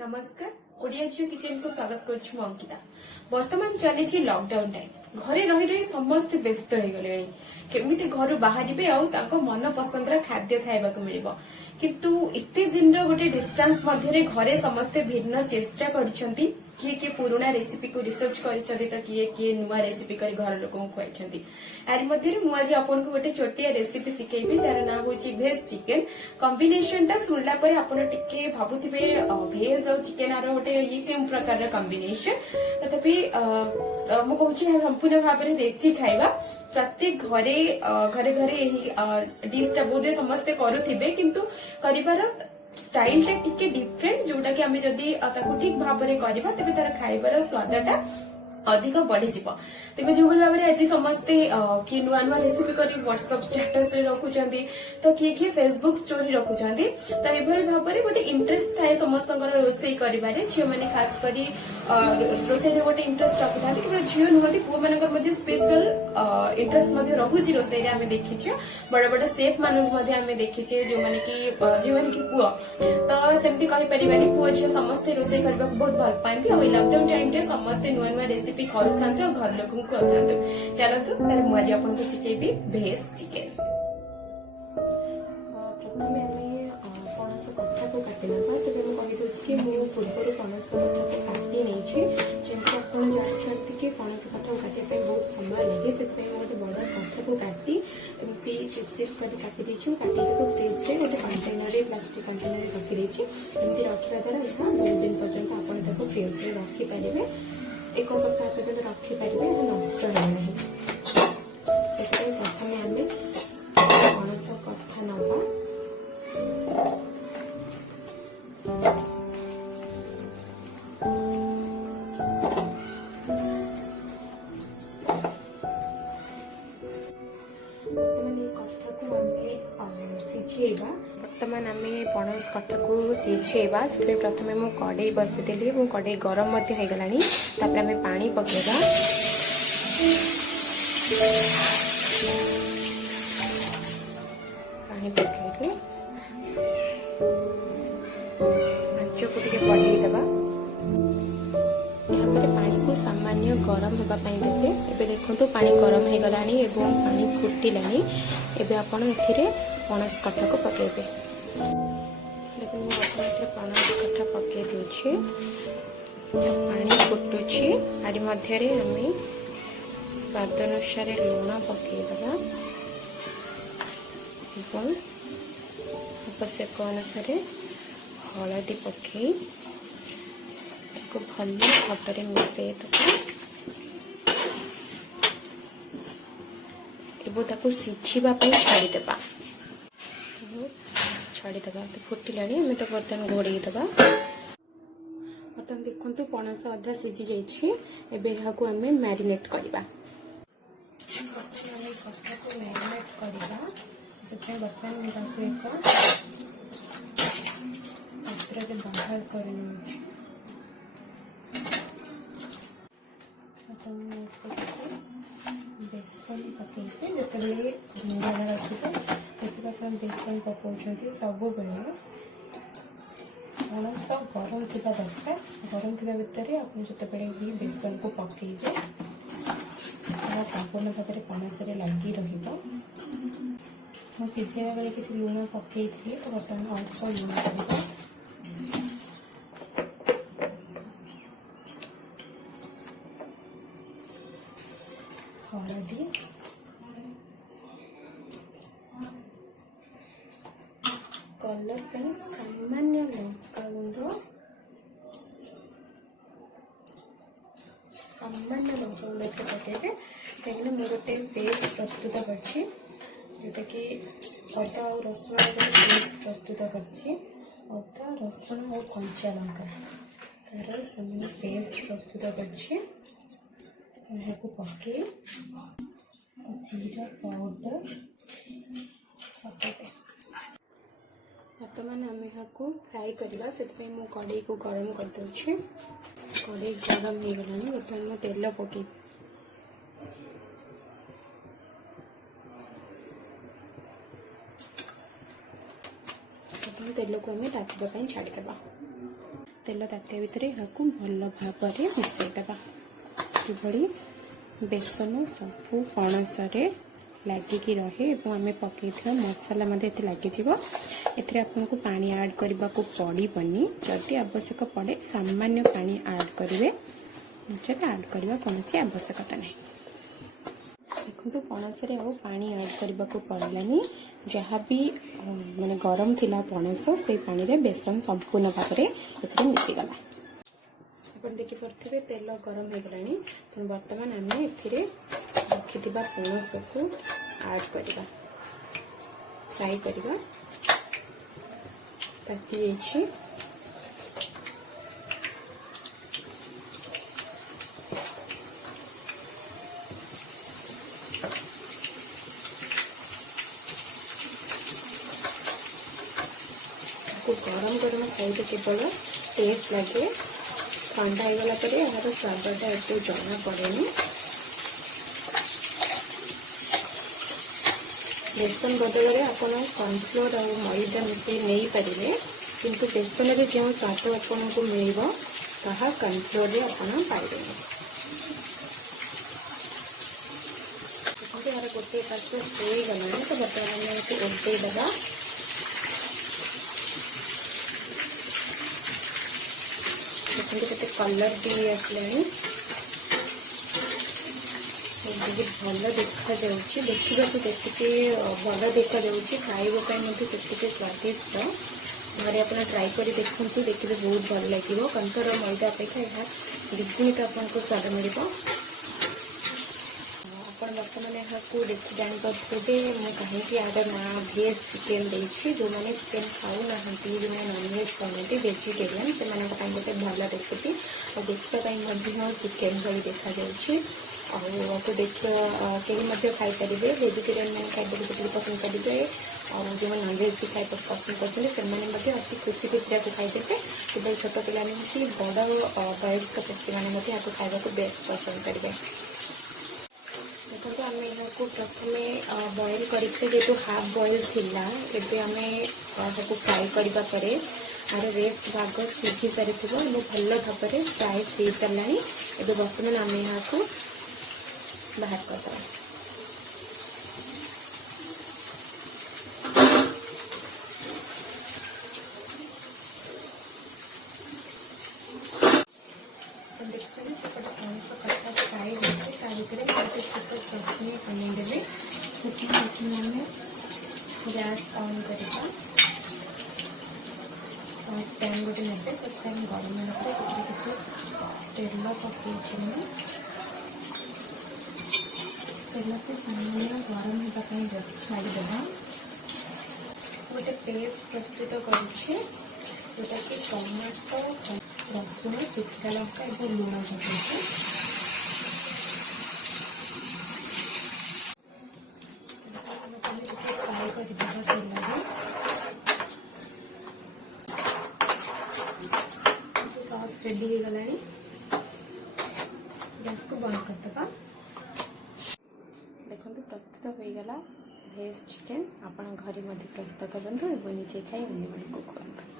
नमस्कार ओडिया झियो किचन को स्वागत करुछु अंकिता। वर्तमान चली लॉकडाउन टाइम घरे रही रही समस्ते व्यस्त हो गले केमिति घर बाहरिबे आउ ताको मन पसंदर खाद्य खाइबा को मिलिबो किंतु एते दिन गोटे डिस्टेंस मध्यरे घरे समस्ते भिन्न चेष्टा करिसंती किए पुराना रेसिपी को रिसर्च करिसंती तो किए नुआ रेसिपी कर घर लोक खुआइसंती। यार मध्यरे मु आज आपन को गोटे छोटिया रेसिपी सिखेबी जार नाम होची भेज चिकन। कॉम्बिनेशन टा सुनला पर आपन टिके भाबुथिबे भेज और चिकन आरो गोटे ये केम प्रकार कॉम्बिनेशन तथापि मु कहूची संपूर्ण भाव में देसी खाइबा प्रत्येक घरे घरे घरे यही डिश टा बोधे समस्ते करुथिबे किंतु करिबार स्टाइल टा टिके डिफरेंट जोटा कि आमे जदी ताको ठीक भाव में करबा तबे तार खाइबार स्वादटा अधिक बढ़ी जीव। तेज जो भाव में आज समस्ते किए नुआ नुआ रेसिपी कर व्हाट्सएप स्टेटस रे रखुचंती तो किए फेसबुक स्टोरी रखुचंती तो ये भाव में गोटे इंटरेस्ट थाए समस्त रोसई कर झील मैंने खास कर रोसई गोटे इंटरेस्ट रखी था कि झील नुहति पुओ मान स्पेशल इंटरेस्ट रखुची रोसई आम देखीचे बड़ बड़ सेफ मानक देखीचे जो मैंने कि पुओ तो सेमती कहीपर पुओ झील समस्ते रोसई करने को बहुत भल पाती और लॉकडाउन टाइम रे समस्ते नुआ नुआ रेसिपी करूँ घर लोक खुआता चलतु तार मुझे आपको शिखेबी भेज चिकेन। प्रथम पणस कथा को काटिना तेज मुझे कि पूर्व पणस कथा को काटी नहीं जमी आप जानते कि पणस कथा को काटे बहुत समय लगे से गोटे बड़ कथा को काटी एमती पीस पीस कर काटी फ्रिज में गोटे कंटेनर प्लास्टिक कंटेनर रखी एमती रखा द्वारा यहाँ 2 दिन पर्यंत आप फ्रिज में रखिपारे एक सप्ताह पर्यटन रखिपारे नष्ट होना से प्रथम आम पणस कथा नवा बर्तमान आम पणस कथा को सीझेबा से प्रथम मु कड़े बसईदेली कड़े गरम हो गलानी तापर आम पानी पकेबा पानी पकेबे आंच को टिके बढ़ेदेबा पानी को सामान्य गरम होगापाई देते एबे देखो पानी गरम हो गलानी एवं पानी फुटिलानी एबे आपण एथिरे पणस कथा को पकेबे देखो मुझे पणस कथा पके दूचे पानी फुटुची आरी मध्य आम स्वाद अनुसार लुण पकेदबा आवश्यक अनुसार हलदी पकई भल भाव में मिसई दबा सिझापी छाड़ीदेबा छाड़ीदेबा तो फुटिला आम तो बर्तन घोड़े दबा बर्तन देखो पणस अधा सीझी जाइए यहाँ आम मैरिनेट करवा मैरिनेट करवा से बर्तमान एक पात्र बाहर कर बेसन पकईते जिते गुंडाण रखिए बेसन पकाउछंती सब बेले पणस गरम थिबा दरकार गरम थिबा भितर आप जिते भी बेसन को पकईबे संपूर्ण भाव में पणस लगी रहिबो सिझेबा बेले किसी लुण पकई तो बर्तमान अल्प लुण करबा हलदी कलर पे सामान्य लंका गुंड पकेबे कहीं मोर गोटे पेस्ट प्रस्तुत करछि जोटा कि अदा और रसुण पेस्ट प्रस्तुत करछि अदा रसुण और कंचा लंका तार सामान्य पेस्ट प्रस्तुत करछि को पके जीरा पाउडर पकेबे बर्तमान आम यहाँ फ्राए करवा से कड़े को गरम कर दूचे कड़े गरम हो गलानी बर्तमान मैं तेल पके तेल को आम ताकवाई छाड़ीदेवा तेल तातिया भितर यहाँ भल भाव मिसईदे किभली बेसन सबू पणसरे लगिकी रहे और आम पकई मसला लगे आपको पानी ऐड करने को पड़ोनी जदि आवश्यक पड़े सामान्य पानी ऐड करेंगे नचेत ऐड करने कौन आवश्यकता नहीं। देखो पणस पानी ऐड करने को पड़ानी जहाँ भी माने गरम थिला पणस से पानी रे बेसन संपूर्ण भाव में मिसीगला। आप देखिपे तेल गरम हो गलानी तो बर्तमान आम ए रखि पणस को ऐड करवा फ्राई करवा ताकि गरम गरम खाइबे केवल टेस्ट लगे ठंडा हो गला पर यार स्वादटा एत जना पड़ेनि। बेसन बदल में आप कॉर्नफ्लोर और मैदा मिसई नहीं पारे किंतु बेसन में जो स्वाद आपन को मिल कॉर्नफ्लोर में आप पाइबे। यार गोटे पास हो गला तो बर्तमान उल्टे दबा देखते कलर भी आसला बहुत भल देखा देखा जी भल देखा खाइबापी स्वादिष्ट घरे आप ट्राई कर देखूँ देखिए बहुत भल लगे कॉर्नफ्लोर और मैदा अपेक्षा यह द्विगुणित आपको स्वाद मिल। आप बर्तमान यहाँ देखी जापे मुझे कहीं यार ना भेज चिकेन देखी जो मैंने चिकेन खाऊ ना जो नॉनवेज खाते वेजिटेरियन से गोटे भल रेसिपी और देखापी चिकेन भाई देखा आपको देख कहीं खाईपारे वेजिटेरियन मैंने खाई पसंद करेंगे और जो नॉनवेज भी खाई पसंद करते अति खुशी खुशी को खाईदे केवल छोट पिला कि बड़ वयस्क व्यक्ति मैंने खावा को बेस्ट पसंद करेंगे। देखो आम यहाँ प्रथम बॉइल कर हाफ बॉइल थिला एबे आम फ्राई करने आर रेस्ट भाग सीझी सारी भल भाव में फ्राए हो सारा एवं बर्तमान आम यहाँ को बाहर करदे। चटनी बनेदेवे गैस ऑन करवा सॉस पैन गोटे ने पैन गरम किसी तेल पकई तेल को सामान्य गरम होगा छाड़देवा गोटे पेस्ट प्रस्तुत करोटा कि टमाटो रसुण शुखा लंका और लुण पकड़ सॉस रेडी हो गला गैस को बंद करदे। देखो प्रस्तुत हो गला भेज चिकेन आप घर प्रस्तुत करूँ और निजे खाई अन्य को खुआंतु।